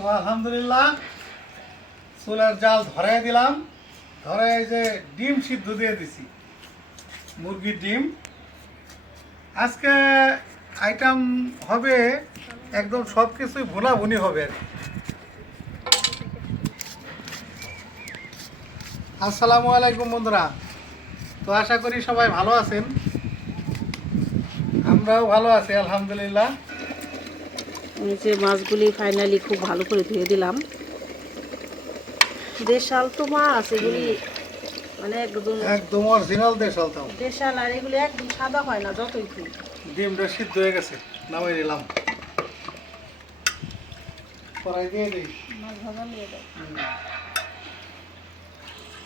তো আলহামদুলিল্লাহ চুলার জাল ধরাই দিলাম, ধরে এই যে ডিম সিদ্ধ দিয়ে দিছি, মুরগির ডিম। আজকে আইটেম হবে একদম সব কিছুই ভুনাভুনি হবে আর কি। আসসালামু আলাইকুম বন্ধুরা, তো আশা করি সবাই ভালো আছেন, আমরাও ভালো আছি আলহামদুলিল্লাহ। এই যে মাছগুলি ফাইনালি খুব ভালো করে ধুয়ে দিলাম। দেশাল তো মাছ এগুলি, মানে একদম অরিজিনাল দেশাল তাও। দেশাল, আর এগুলি একদম সাদা হয় না যতই ধুই। ডিমটা সিদ্ধ হয়ে গেছে, নামাই দিলাম, কড়াই দিয়ে দিই, মাছ ভাজা নিয়ে দেয়।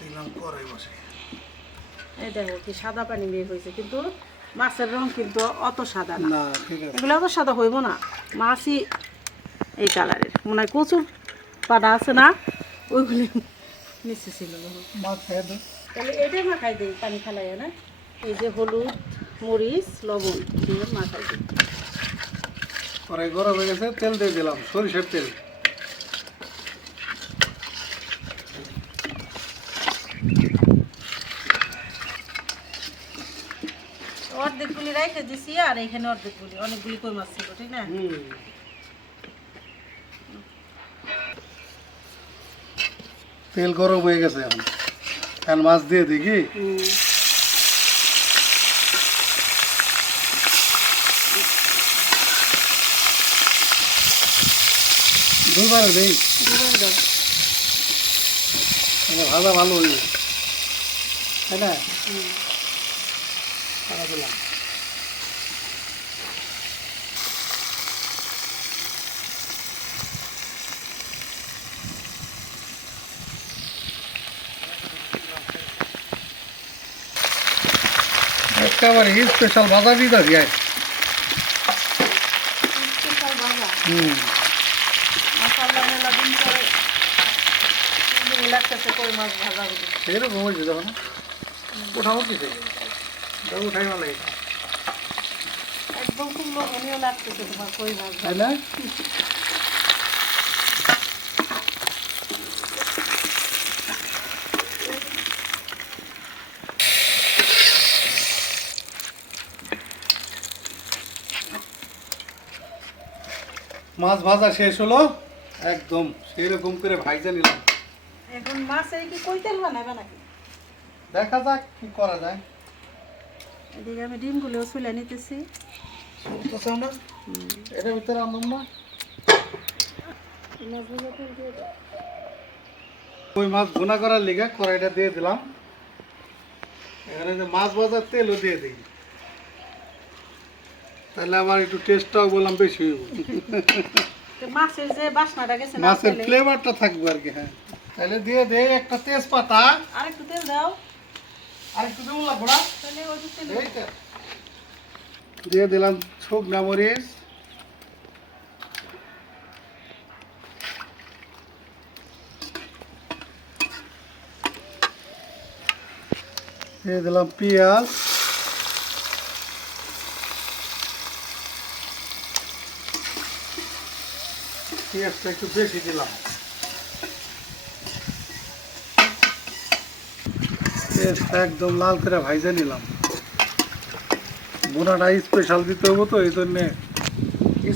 দিলাম কড়াই বসে। এই দেখো কি সাদা পানি বের হয়েছে, কিন্তু মাছের রং কিন্তু অত সাদা না। না ঠিক আছে, এগুলো অত সাদা হইব না, মাছই এই কালারের। মনে হয় কচুর পানা আছে না, ওইগুলি নিচে ছিল। মাছ খেয়ে দাও। তাহলে এটাই মাখাই দিই পানি ফেলাই না। এই যে হলুদ, মরিচ, লবণ দিয়ে মাখাই দিই। কড়াই গরম হয়ে গেছে, তেল দিয়ে দিলাম, সরিষার তেল। অর্ধেকগুলি রেখে দিছি, আর এখানে অর্ধেকগুলি, অনেকগুলি কই মাছ ছিল, ঠিক না? তেল গরম হয়ে গেছে, এখন মাছ দিয়ে দিই কি? দুইবারে দিই, ভাজা ভালো হইবে, তাই না? সারা দিলাম। একেবারে স্পেশাল ভাজা দিতে যায়। সেরকম হয়েছে যখন উঠাবো কি থেকে উঠাই না লাগে, একদম খুব লোভনীয় লাগতেছে তোমার কই মাছ, তাই না? মাছ ভাজা শেষ হলো, একদম সেরকম করে ভাইজা নিলাম। এখন মাছের কি কই তেল বানাবে নাকি? দেখা যাক কি করা যায়। এদিকে আমি ডিমগুলোও ছুলে নিতেছি। শুনতেছ না? এটার ভিতরে আনলাম না, ওই মাছ ভুনা করার লিগে কড়াইটা দিয়ে দিলাম। এখানে যে মাছ ভাজার তেলও দিয়ে দিই, তাহলে আবার একটু টেস্টটাও বললাম বেশি হইব, মাছের যে বাসনাটা গেছে না, মাছের ফ্লেভারটা থাকবে আর কি। হ্যাঁ, তাহলে দিয়ে দেই একটা তেজপাতা, আর একটু তেল দাও, আর একটু দেবো লাগবো না, তাহলে ওই তেল এইটা দিয়ে দিলাম শুকনা মরিচ, দিয়ে দিলাম পেঁয়াজ, পেঁয়াজটা একটু বেশি দিলাম, পেঁয়াজটা একদম লাল করে ভাইজে নিলাম। বোনাটা স্পেশাল দিতে হবো, তো এই জন্যে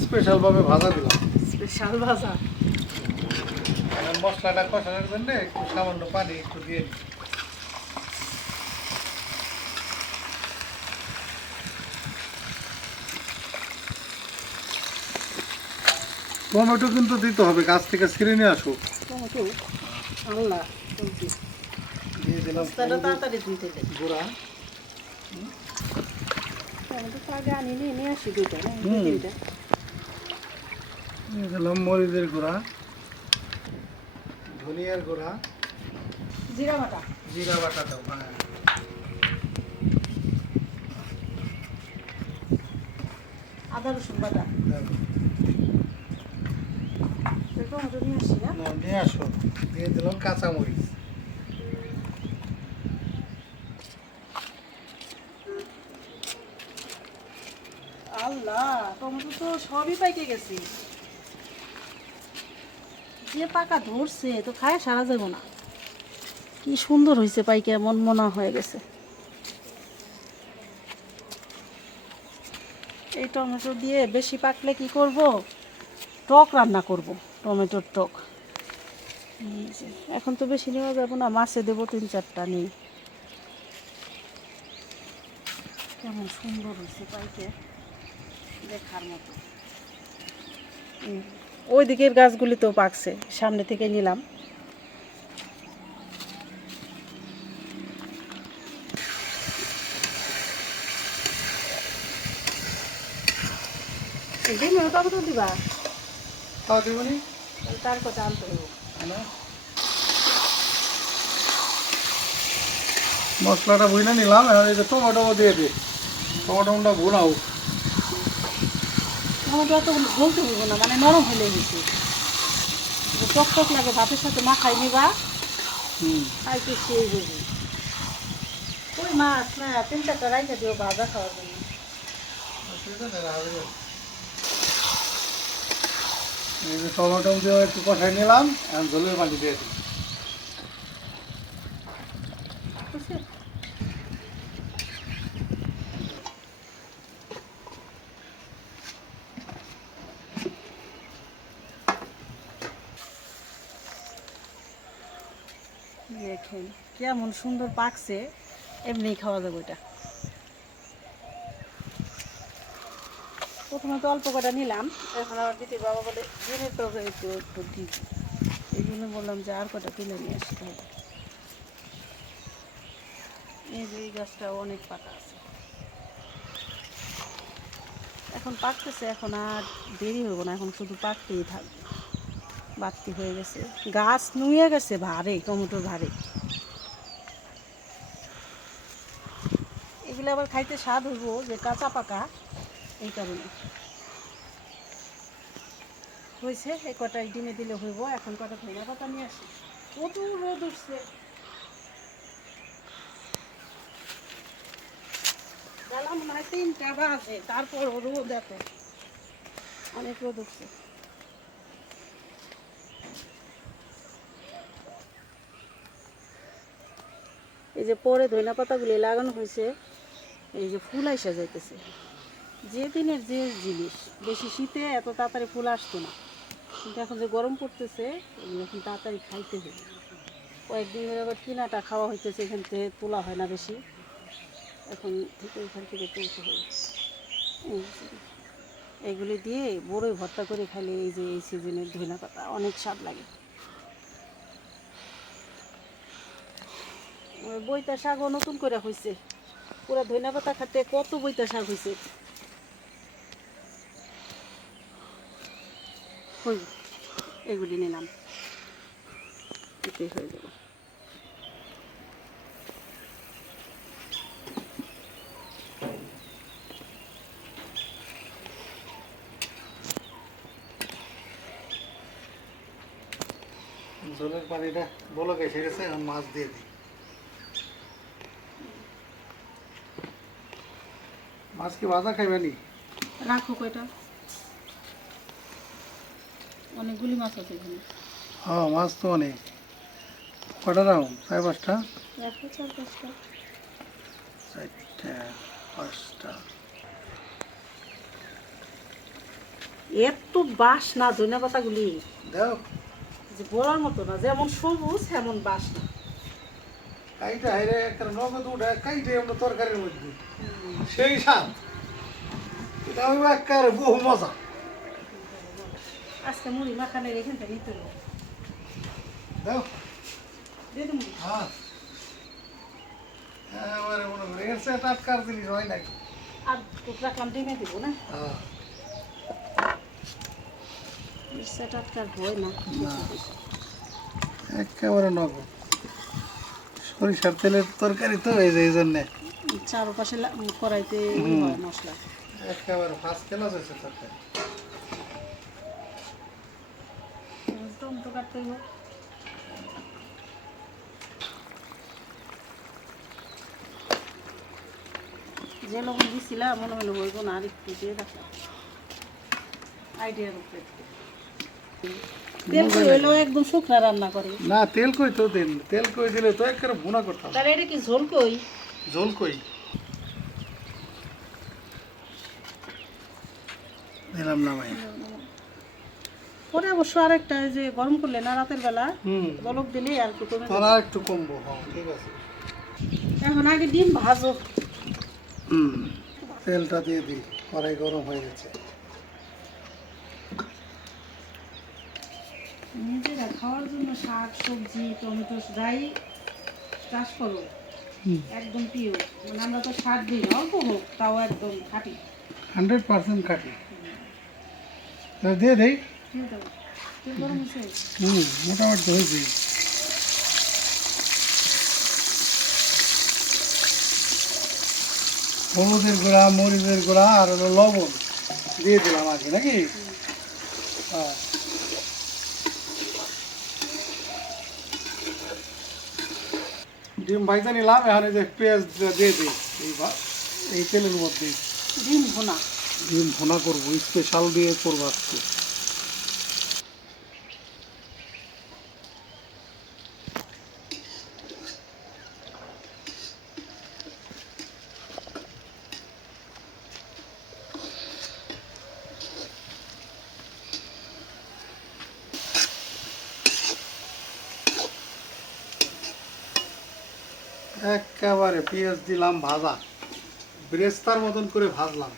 স্পেশালভাবে ভাজা দিলাম। স্পেশাল ভাজা। এখন মশলাটা কষানোর জন্য একটু সামান্য পানি একটু দিয়ে নিই। টমেটো কিন্তু দিতে হবে, গাছ থেকে ছিঁড়ে নিয়ে আসো। টমেটো আল্লাহ দিয়ে দিলাম তাড়াতাড়ি দিতে দে। গুঁড়া, টমেটো তো আগে আনি নিয়ে আসি দুইটা না, হুম। দুইটা। দিয়ে দিলাম মরিচের গুঁড়া, ধনিয়ার গুঁড়া, জিরা বাটা, জিরা বাটা দাও, হ্যাঁ, আদা রসুন বাটা। দাও। টমেটো নিয়ে আসি না। নিয়ে আসো। দিয়ে দিলাম কাঁচামরিচ, আল্লাহ, টমেটো তো সবই পাইকে গেছি। যে পাকা ধরছে তো খায় সারা যাবো না। কি সুন্দর হয়েছে, পাইকে মন মনা হয়ে গেছে। এই টমেটো দিয়ে বেশি পাকলে কি করব, টক রান্না করব, টমেটোর টক। এই যে, এখন তো বেশি নেওয়া যাবে না, মাছে দেবো 3-4টা নেই। কেমন সুন্দর হয়েছে পাইকে, দেখার মতো। ওই দিকের গাছগুলি তো পাকছে, সামনে থেকে নিলাম। টমেটো দিবা, খাওয়া দেবনি তার কথা আনতে হইব। মশলাটা বুঝলে নিলাম, এখন এই যে টমেটো দিয়ে দিই, টমেটোটা ভুনাও। টমেটো এত বলতে হইব না, মানে নরম হলে গেছে, টক টক লাগে, ভাতের সাথে মাখাই নিবা, খাইতে সেই বুঝি। ওই মাছ না 3-4টা রাইখে দিও ভাজা খাওয়ার জন্য। এই যে টমেটো দিয়ে একটু কষাই নিলাম, এখন ঝোলের পানি দিয়ে দিই। বুঝছে? দেখেন কেমন সুন্দর পাকছে, এমনি খাওয়া যাবে এটা। প্রথমে তো অল্প কটা নিলাম, এখন আবার দিতে বাবা বলে দিনের তরকারি একটু একটু দিই, এই জন্য বললাম যে আর কটা তুলে নিয়ে আসতে হবে। এই যে এই গাছটা অনেক পাতা আছে, এখন পাকতেছে, এখন আর দেরি হইব না, এখন শুধু পাকতেই থাকবে। বাড়তি হয়ে গেছে, গাছ নুয়ে গেছে ভারে, টমেটোর ভারে। এগুলো আবার খাইতে স্বাদ হইব যে কাঁচা পাকা, এই কারণে হয়েছে। এই কটা ডিমে দিলে হইব। এখন কটা ধনিয়া পাতা নিয়ে আসি, প্রচুর রোদ উঠছে, বেলা মনে হয় 3টা বাজে, তারপর রোদ এত, অনেক রোদ উঠছে। এই যে পরে ধনিয়া পাতাগুলি লাগানো হয়েছে, এই যে ফুল আইসা যাইতেছে। যে দিনের যে জিনিস, বেশি শীতে এত তাড়াতাড়ি ফুল আসতো না, কিন্তু এখন যে গরম পড়তেছে এগুলো এখন তাড়াতাড়ি খাইতে হবে। কয়েকদিন ধরে আবার কিনাটা খাওয়া হইতেছে, এখান থেকে তোলা হয় না বেশি, এখন থেকে এখান থেকে তুলতে হবে। এগুলি দিয়ে বড়ই ভর্তা করে খাইলে, এই যে এই সিজনের ধনিয়া পাতা অনেক স্বাদ লাগে। বইতা শাকও নতুন করে হয়েছে, পুরো ধনিয়া পাতা খাতে কত বইতা শাক হয়েছে। এগুলি নিলাম, এতেই হয়ে যাবে। ঝোলের পানিটা বলক এসে গেছে, এখন মাছ দিয়ে দিই। মাছ কি ভাজা খাইবে নি? রাখো কয়টা, অনেকগুলি মাছ আছে এখানে। হ্যাঁ, মাছ তো অনেক। কটা রাউন্ড? 4-5টা? রাখো 4-5টা। 4টা 5টা। এত বাসনা ধনিয়া পাতাগুলি, দাও যে বলার মতো না, যেমন সবুজ এমন বাসনা। কাইটা হাইরে একটা নগদ উঠে কাইটে আমরা তরকারির মধ্যে সেই স্বাদ, এটা আমি একেবারে বহু মজা। আজকে মুড়ি মাখানের এখানটা নিতে হলো, দাও দিয়ে দিই মুড়ি। হ্যাঁ, এবারে মনে করি এর চেয়ে টাটকার জিনিস হয় নাই। আর টুক রাখলাম, ডিমে দিব না, হ্যাঁ, টাটকার হয় না। না, একেবারে নগদ সরিষার তেলের তরকারি তো, এই জন্যে চারপাশে কড়াইতে হয় মশলা। একেবারে ফার্স্ট ক্লাস হয়েছে তরকারি। টমেটো কাটতে হইব, যে লবণ দিছিলাম মনে হলো হইব না, আর একটু দিয়ে রাখলাম আইডিয়ার উপরে। তেল কই হইলো একদম শুকনা রান্না করে। না তেল কই তো দিন, তেল কই দিলে তো একেবারে ভুনা করতাম। তাহলে এটা কি ঝোল কই? ঝোল কই দিলাম না ভাই। পরে অবশ্য আরেকটা এই যে গরম করলে না রাতের বেলা হুম, বলক দিলে আর একটু কমে তোরা যাবে। একটু কমবো, হ্যাঁ ঠিক আছে। এখন আগে ডিম ভাজো। হুম, তেলটা দিয়ে দিই, কড়াই গরম হয়ে গেছে। নিজেরা খাওয়ার জন্য শাক সবজি টমেটো যাই চাষ করো একদম পিওর, মানে আমরা তো সার দিই না, অল্প হোক তাও একদম খাঁটি। 100% খাঁটি। তাহলে দিয়ে দেই। দিয়ে দাও। তেল গরম হয়েছে? মোটামুটি তো হয়েছে। হলুদের গুঁড়া, মরিচের গুঁড়া আর হলো লবণ দিয়ে দিলাম আগে নাকি। হ্যাঁ, ডিম ভাইজা নিলাম, এখন এই যে পেঁয়াজ দিয়ে দিই এই তেলের মধ্যে। ডিম ভুনা। ডিম ভুনা করবো, স্পেশাল দিয়ে করবো আজকে। একেবারে পেঁয়াজ দিলাম ভাজা, ব্রেস্তার মতন করে ভাজলাম।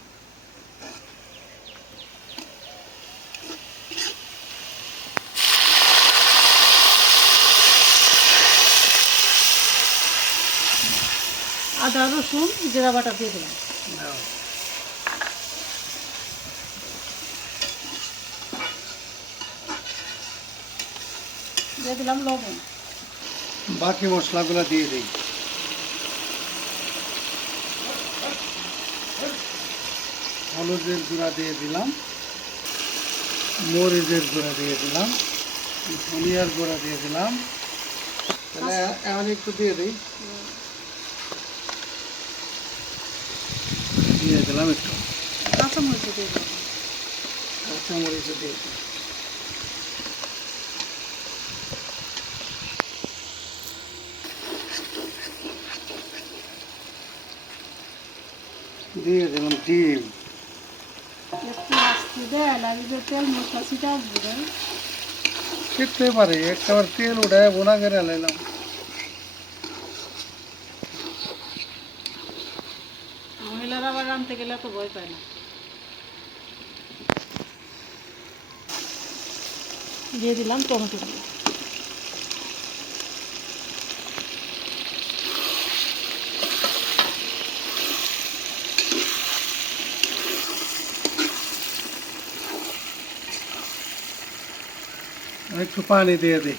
আদা রসুন জিরা বাটা দিয়ে দিলাম। দিয়ে দিলাম লবণ। বাকি মশলাগুলো দিয়ে দিই। হলুদের গুঁড়া দিয়ে দিলাম, মরিচের গুঁড়া দিয়ে দিলাম, ধনিয়ার গুঁড়া দিয়ে দিলাম। তাহলে এখন একটু দিয়ে দিই, দিয়ে দিলাম একটু কাঁচামরিচ দিয়ে দিলাম। কাঁচামরিচ দিয়ে দিই। দিয়ে দিলাম ডিম। একটু আস্তে দেন আর এই যে তেল মশলা ছিটাও দেন। শিখতে পারে, একবার তেল উঠায় বোনা করে আলাইলাম। মহিলারা আবার রাঁধতে গেলে তো ভয় পায় না। দিয়ে দিলাম টমেটো দিয়ে। একটু পানি দিয়ে দিই।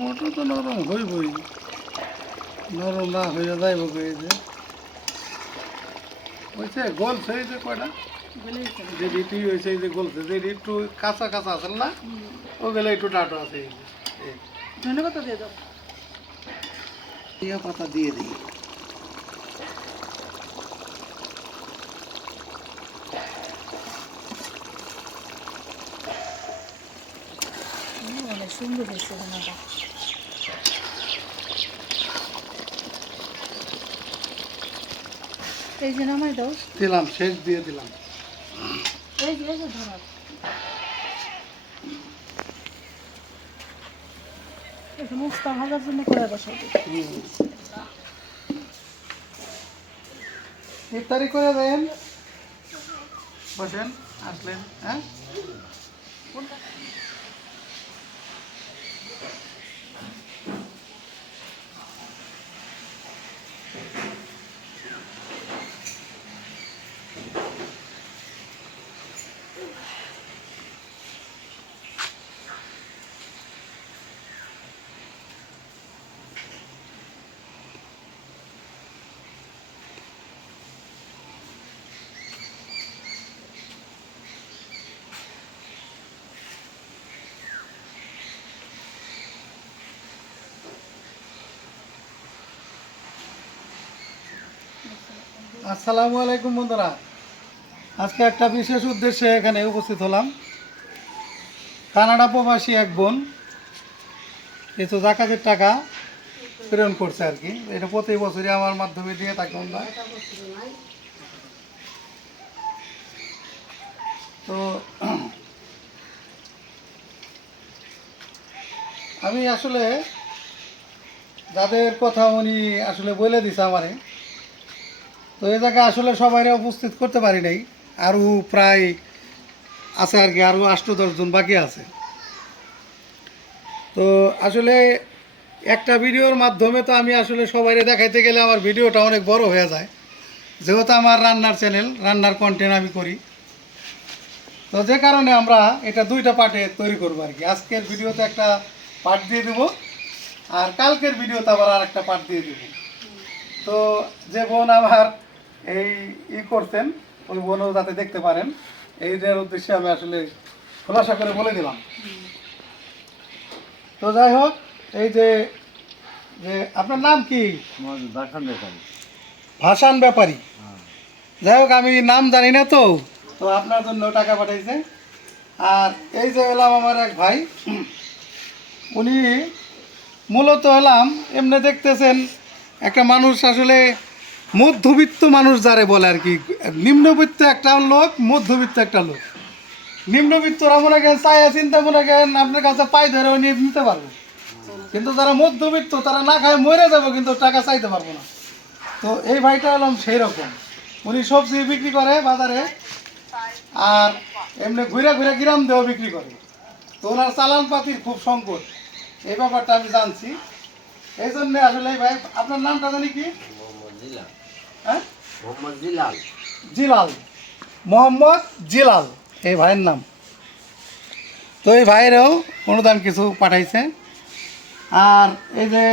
মোটো তো নরম হইবই, নরম না হয়ে যাইব যে হয়েছে গলছে এই যে কয়টা যে ডিটি হয়েছে, এই যে গলছে যে একটু কাঁচা কাঁচা আছে না, ওগুলো একটু ডাটো আছে। এই ধন্যবাদ দিয়ে দাও। ধনিয়া পাতা দিয়ে দিই। অনেক সুন্দর হয়েছে রান্নাটা। এই যে নামাই দাও। দিলাম, শেষ দিয়ে দিলাম। এই যে ধরা এখন উস্তা ভাজার জন্য করে বসাবো। ইফতারি করে দেন, বসেন আসলেন। হ্যাঁ, আসসালামু আলাইকুম বন্ধুরা, আজকে একটা বিশেষ উদ্দেশ্যে এখানে উপস্থিত হলাম। কানাডা প্রবাসী এক বোন কিছু জাকাতের টাকা প্রেরণ করছে আর কি। এটা প্রতি বছরই আমার মাধ্যমে দিয়ে থাকি আমরা। তো আমি আসলে যাদের কথা উনি আসলে বলে দিছে আমারে, তো এই জায়গায় আসলে সবাই উপস্থিত করতে পারি নাই। আরও প্রায় আছে আর কি, আরও 8-10 জন বাকি আছে। তো আসলে একটা ভিডিওর মাধ্যমে তো আমি আসলে সবাই দেখাইতে গেলে আমার ভিডিওটা অনেক বড় হয়ে যায়, যেহেতু আমার রান্নার চ্যানেল, রান্নার কন্টেন্ট আমি করি। তো যে কারণে আমরা এটা 2টা পার্টে তৈরি করবো আর কি। আজকের ভিডিওতে একটা পার্ট দিয়ে দেবো, আর কালকের ভিডিওতে আবার আর একটা পার্ট দিয়ে দেবো। তো যে বোন আমার এই করতেন, ওই বোনও যাতে দেখতে পারেন, এইটার উদ্দেশ্যে আমি আসলে খোলাসা করে বলে দিলাম। তো যাই হোক, এই যে যে আপনার নাম কি? ভাসান ব্যাপারী। যাই হোক, আমি নাম জানি না, তো তো আপনার জন্য টাকা পাঠাইছে। আর এই যে এলাম আমার এক ভাই, উনি মূলত এলাম এমনি দেখতেছেন একটা মানুষ, আসলে মধ্যবিত্ত মানুষ যারে বলে আর কি। নিম্নবিত্ত একটা লোক, মধ্যবিত্ত একটা লোক। নিম্নবিত্তরা মনে করেন চায়া চিন্তা মনে করেন আপনার কাছে পাই ধরে নিয়ে নিতে পারবে, কিন্তু যারা মধ্যবিত্ত তারা না খায় মরে যাবে, কিন্তু টাকা চাইতে পারবো না। তো এই ভাইটা হলাম সেই রকম। উনি সবজি বিক্রি করে বাজারে, আর এমনি ঘুরে ঘুরে গ্রাম দেওয়া বিক্রি করে। তো ওনার চালান পাতির খুব সংকট, এই ব্যাপারটা আমি জানছি। এই জন্যে আসলে এই ভাই, আপনার নামটা জানি কি? হ্যাঁ, জিলাল, মোহাম্মদ জিলাল এই ভাইয়ের নাম। তো এই ভাইয়েরও অনুদান কিছু পাঠাইছে। আর এই যে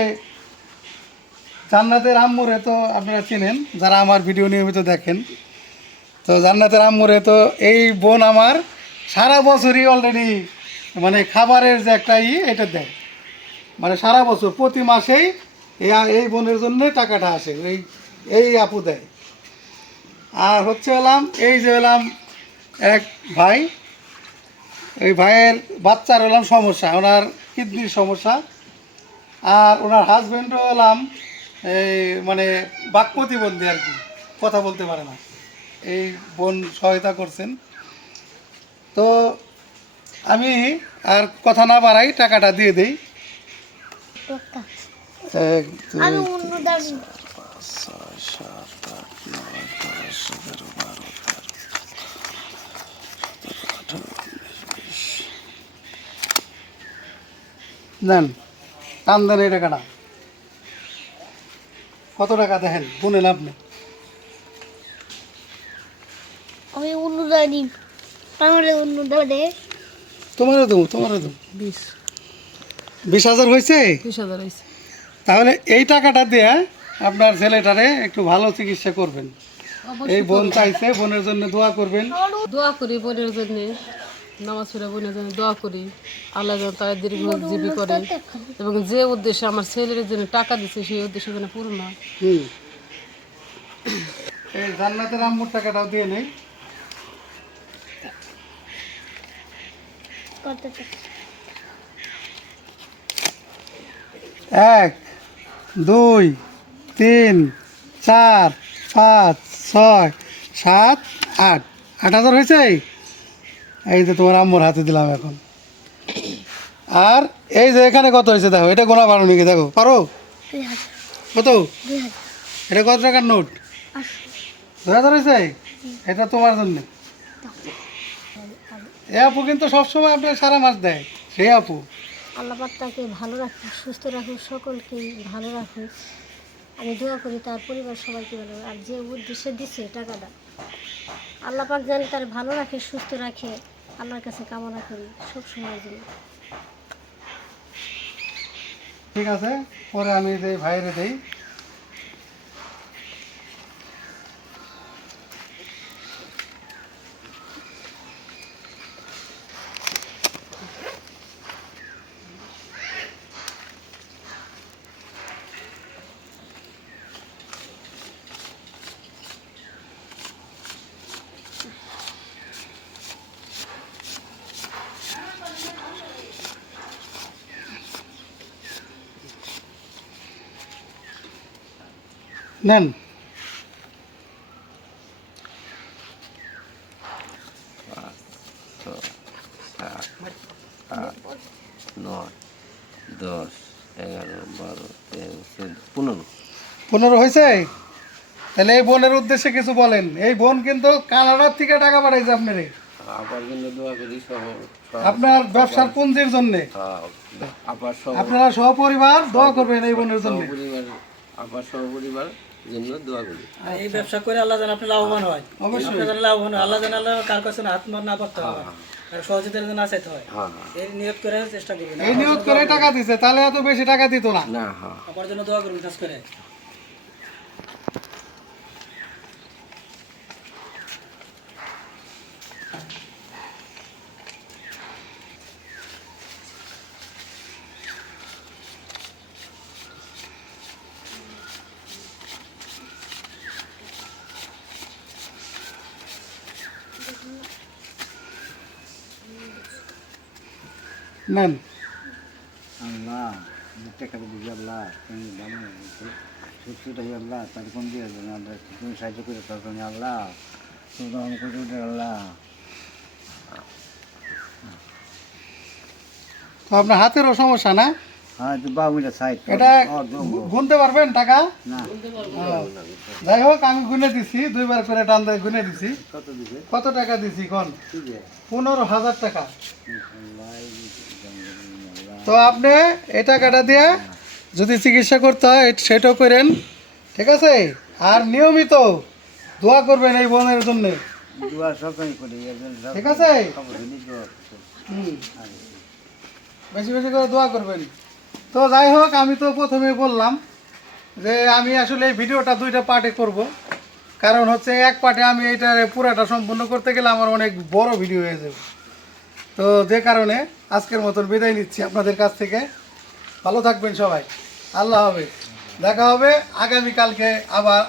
জান্নাতের আম্মুরে তো আপনারা চিনেন, যারা আমার ভিডিও নিয়মিত দেখেন। তো জান্নাতের আম্মুরে তো এই বোন আমার সারা বছরই অলরেডি মানে খাবারের যে একটা এটা দেয়, মানে সারা বছর প্রতি মাসেই এই বোনের জন্য টাকাটা আসে, এই আপু দেয়। আর হচ্ছে হলাম এই যে হলাম এক ভাই, এই ভাইয়ের বাচ্চার হলাম সমস্যা, ওনার কিডনির সমস্যা। আর ওনার হাজব্যান্ডও হলাম এই মানে বাক প্রতিবন্ধী আর কি, কথা বলতে পারে না। এই বোন সহায়তা করছেন। তো আমি আর কথা না বাড়াই, টাকাটা দিয়ে দিই। 1, 2, 3, 4, 5, 6, 7, 8, 9, 10, 11, 12, 13, 17, 18, 19, 20। নেন, টান দেন এই টাকাটা। কত টাকা দেখেন গুনেন আপনি? আমি অনুদানি তাহলে অনুদানে তোমারও দেবো 20,000 হয়েছে। 20,000 হয়েছে। তাহলে এই টাকাটা দিয়ে আপনার ছেলেটারে একটু ভালো চিকিৎসা করবেন। এই বোন চাইছে, বোনের জন্য দোয়া করবেন। দোয়া করি বোনের জন্য, নামাজ পড়ে বোনের জন্য দোয়া করি, আল্লাহ যেন তার দীর্ঘজীবী করে, এবং যে উদ্দেশ্যে আমার ছেলের জন্য টাকা দিচ্ছে সেই উদ্দেশ্য যেন পূর্ণ হয়। এই জান্নাতের আম্মুর টাকাটাও দিয়ে নেই। করতে চাই 1, 2, 3, 4, 5, 6, 7, 8, 8,000 হয়েছে। এই যে তোমার আম্মুর হাতে দিলাম এখন। আর এই যে এখানে কত হয়েছে দেখো, এটা গোনা পারো নাকি? দেখো, পারো 2,000 কত? 2,000 এটা কত টাকার নোট? 2,000 হয়েছে। এটা তোমার জন্য। এ আপু কিন্তু সবসময় আপনার সারা মাস দেয়, সেই আপু। আল্লাহ পাক তাকে ভালো রাখুক, সুস্থ রাখুক, সকলকে ভালো রাখুক। আমি দোয়া করি তার পরিবার সবাইকে ভালো রাখুক। আর যে উদ্দেশ্যে দিচ্ছে টাকাটা, আল্লাহ পাক জানে তার ভালো রাখে, সুস্থ রাখে। আল্লাহর কাছে কামনা করি সব সময়ের জন্য। ঠিক আছে, পরে আমি যে ভাইরে দেই। নেন। 5, 6, 7, 8, 9, 10, 11, 12, 13, 14, 15 হয়েছে? তাহলে এই বোনের উদ্দেশ্যে কিছু বলেন। এই বোন কিন্তু কানাডার থেকে টাকা পাঠাইছে আপনারে, আপার জন্য দোয়া করি আপনার ব্যবসার পুঁজির জন্য। আপার আপনারা সপরিবার দোয়া করবেন এই বোনের জন্য। সহপরিবার আপার সহপরিবার জন্য দোয়া করি। এই ব্যবসা করে আল্লাহ যেন আপনি লাভবান হয়, অবশ্যই। আপনার যেন লাভবান হয়, আল্লাহ যেন আল্লাহ কার কাছে হাত মার না করতে হয়, আর সহযোগিতার জন্য চাইতে হয়। হ্যাঁ এই নিয়ত করে চেষ্টা করবেন, এই নিয়ত করে টাকা দিছে, তাহলে এত বেশি টাকা দিত না। না হ্যাঁ আমার জন্য দোয়া করবেন খাস করে। নেন। আল্লাহ টাকা দিবি আল্লাহ তুমি জানো সুস্থটাই আল্লাহ তার কোন দিয়ে আল্লাহ তুমি সাহায্য করে তখন আল্লাহ তুমি করে আল্লাহ। তো আপনার হাতেরও সমস্যা না? হ্যাঁ তো বাবুটা সাইড এটা গুনতে পারবেন টাকা? না যাই হোক, আমি গুনে দিছি, 2 বার করে টান দিয়ে গুনে দিছি। কত দিবে কত টাকা দিছি কোন? কি দিয়ে 15,000 টাকা। আল্লাহ তো আপনি এই টাকাটা দিয়ে যদি চিকিৎসা করতে হয় সেটাও করেন, ঠিক আছে? আর নিয়মিত দোয়া করবেন এই বোনের জন্য, দোয়া সবাই করি ঠিক আছে? খবর হলি দোয়া হুম, বেশি বেশি করে দোয়া করবেন। তো যাই হোক, আমি তো প্রথমে বললাম যে আমি আসলে এই ভিডিওটা 2টা পার্টে করব, কারণ হচ্ছে এক পার্টে আমি এইটা পুরাটা সম্পূর্ণ করতে গেলে আমার অনেক বড় ভিডিও হয়ে যাবে। তো যে কারণে আজকের মতন বিদায় নিচ্ছি আপনাদের কাছ থেকে। ভালো থাকবেন সবাই, আল্লাহ হাফেজ। দেখা হবে আগামীকালকে আবার।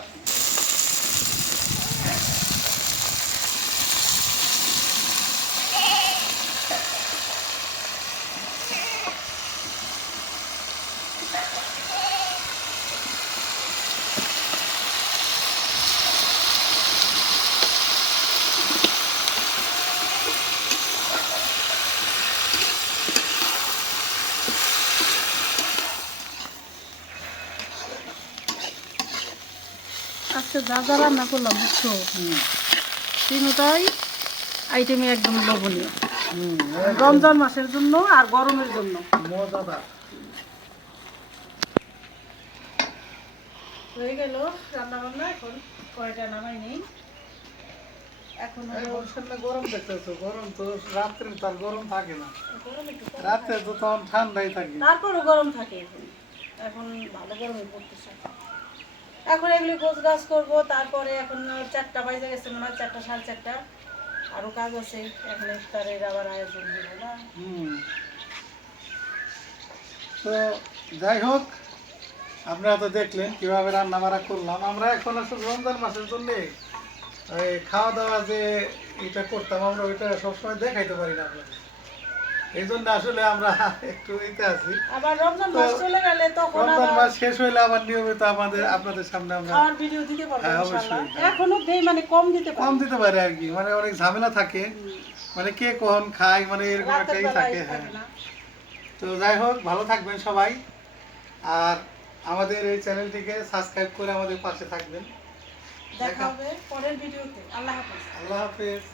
আজকে যা যা রান্না করলাম বুঝছো, তিনটাই আইটেমে একদম লবণীয়, রমজান মাসের জন্য আর গরমের জন্য মজাদার। হয়ে গেল রান্না বান্না। এখন কয়টা নামাই নেই, এখন এখন সামনে গরম দেখতেছো, গরম তো রাত্রে তার গরম থাকে না, রাত্রে তো তখন ঠান্ডাই থাকে। তারপরও গরম থাকে। এখন এখন ভালো গরমে পড়তেছে। এখন এগুলি গোছ গাছ করবো, তারপরে এখন 4টা বাজে গেছে মনে হয়, 4টা 4:30। আরো কাজ আছে, এখন ইফতারের আবার আয়োজন দেবো না। তো যাই হোক, আপনারা তো দেখলেন কিভাবে রান্না বান্না করলাম। আমরা এখন আসলে রমজান মাসের জন্য খাওয়া দাওয়া যে এটা করতাম, আমরা ওইটা সবসময় দেখাইতে পারি না আপনাদের, এই জন্য আসলে আমরা একটু এতে আছি। আবার রমজান মাস চলে গেলে তখন রমজান আবার মাস শেষ হইলে আবার নিয়মিত আপনাদের সামনে আমরা খাওয়ার ভিডিও দিতে পারবো হ্যাঁ, ইনশাআল্লাহ। অবশ্যই। এখনো দেই, মানে কম দিতে কম পারি, দিতে পারে আর কি, মানে অনেক ঝামেলা থাকে, মানে কে কখন খায়, মানে এরকম রাতের একটাই বেলায় থাকে। হ্যাঁ, থাকে না। তো যাই হোক, ভালো থাকবেন সবাই, আর আমাদের এই চ্যানেলটিকে সাবস্ক্রাইব করে আমাদের পাশে থাকবেন। দেখা হবে পরের ভিডিওতে। আল্লাহ হাফেজ। আল্লাহ হাফেজ।